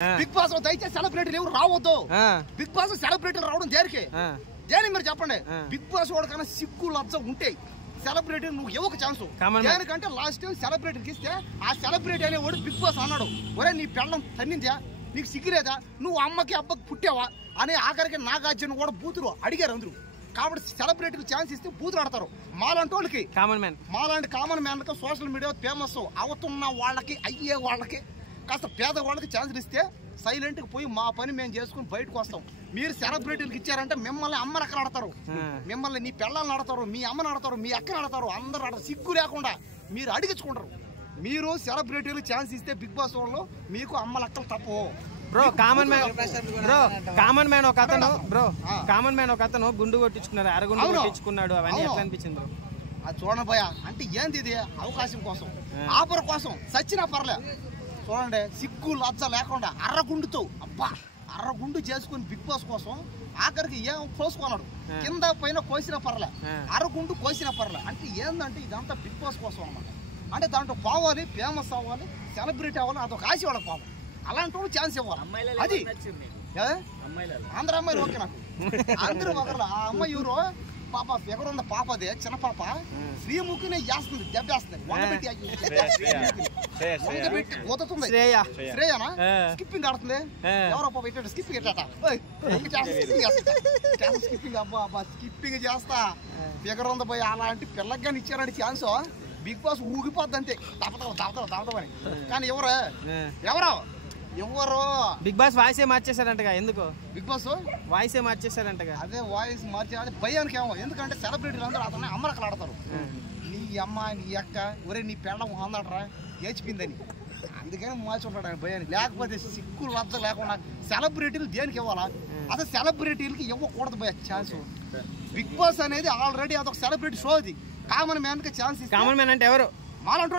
Big boss లో దయచేసి సెలబ్రిటీలు ఎవరు రావద్దు. బిగ్ బాస్ సెలబ్రిటీలు రావడం దేనికి మీరు చెప్పండి. బిగ్ బాస్ వాడికన్నా సిగ్గు లజ్జ ఉంటే సెలబ్రిటీ నువ్వు ఇవ్వక ఛాన్స్. దేనికంటే లాస్ట్ టైం సెలబ్రిటీకి ఇస్తే ఆ సెలబ్రిటీ అనేవాడు బిగ్ బాస్ అన్నాడు, ఒరే నీ పెళ్ళం తన్నిందా, నీకు సిగ్గులేదా, నువ్వు అమ్మకి అబ్బకి పుట్టావా అని ఆఖరికి నాగార్జున కూడా బూతులు అడిగారు అందరూ. కాబట్టి సెలబ్రిటీకి ఛాన్స్ ఇస్తే బూతులు ఆడతారు. మాలాంటి వాళ్ళకి మాలాంటి కామన్ మ్యాన్ కి సోషల్ మీడియా ఫేమస్ అవుతున్న వాళ్ళకి అయ్యే వాళ్ళకి కాస్త పేదవాళ్ళకి ఛాన్స్ ఇస్తే సైలెంట్ గా పోయి మా పని మేము చేసుకుని బయటకు వస్తాం. మీరు సెలబ్రిటీలకు ఇచ్చారంటే మిమ్మల్ని అమ్మని అక్కడ ఆడతారు, మిమ్మల్ని నీ పిల్లల్ని ఆడతారు, మీ అమ్మని ఆడతారు, మీ అక్కని ఆడతారు, అందరు ఆడతారు. సిగ్గు లేకుండా మీరు అడిగించుకుంటారు. మీరు సెలబ్రిటీలకు ఛాన్స్ ఇస్తే బిగ్ బాస్ వాళ్ళు మీకు అమ్మలక్కలు తప్పు. బ్రో కామన్ మ్యాన్ ఒక అతను గుండు కొట్టించుకున్నారు, అరగుండు కొట్టించుకున్నాడు, అవన్నీ ఎట్లా అనిపించింది బ్రో? అది చూడండి భయ, అంటే ఏంది ఇది, అవకాశం కోసం ఆఫర్ కోసం సచ్చినా పర్లే. చూడండి సిగ్గు లజ్జ లేకుండా అర్రగుండుతో అర్రగుండు చేసుకుని బిగ్ బాస్ కోసం ఆఖరికి ఏం కోసుకున్నాడు, కింద పైన కోసినా పర్లే, అరగుండు కోసినా పర్లే. అంటే ఏందంటే ఇదంతా బిగ్ బాస్ కోసం అన్నమాట. అంటే దాంట్లో పోవాలి, ఫేమస్ అవ్వాలి, సెలబ్రిటీ అవ్వాలి, అదొక ఆశ వాళ్ళకి పోవాలి. అలాంటి వాళ్ళు ఛాన్స్ ఇవ్వాలి. అది అందరు అమ్మాయిలు ఓకే నాకు, అందరూ ఒకరు. ఆ అమ్మాయి ఎవరు పాప ఫిగర్ ఉంది, పాప అదే చిన్న పాప శ్రీముఖినే చేస్తుంది, దెబ్బేస్తుంది, వంగబెట్టి గోతుంది. శ్రేయనా స్కిప్పింగ్ ఆడుతుంది, ఎవరో పాప ఇట్లా స్కిప్పింగ్ ఎట్లా స్కిప్పింగ్, అబ్బా అబ్బా స్కిప్పింగ్ చేస్తా ఫిగర్ ఉంది పోయి. అలాంటి పిల్లకి కానీ ఇచ్చారంటే ఛాన్స్ బిగ్ బాస్ ఊగిపోద్ది అంతే, తప్పదని. కానీ ఎవరు బిగ్ బాస్ వాయిస్ మార్చేశారంటగా, ఎందుకు బిగ్ బాస్ వాయిస్ మార్చేశారంటగా? అదే వాయిస్ మార్చేది భయానికి ఏమో, ఎందుకంటే సెలబ్రిటీలు అందరూ అతన్ని అమ్మలకలు ఆడతారు. నీ అమ్మ నీ అక్క ఒరే నీ పెళ్ళం అందడరా ఏచిపోయిందని, అందుకని మార్చుంటాడు ఆయన భయానికి. లేకపోతే సిగ్గు లజ్జ లేకుండా సెలబ్రిటీలు దేనికి ఇవ్వాలా? అసలు సెలబ్రిటీలకి ఇవ్వకూడదు భయ ఛాన్స్. బిగ్ బాస్ అనేది ఆల్రెడీ అదొక సెలబ్రిటీ షో. అది కామన్ మ్యాన్ కి ఛాన్స్. కామన్ మ్యాన్ అంటే ఎవరు? మాలంటోళ్ళు.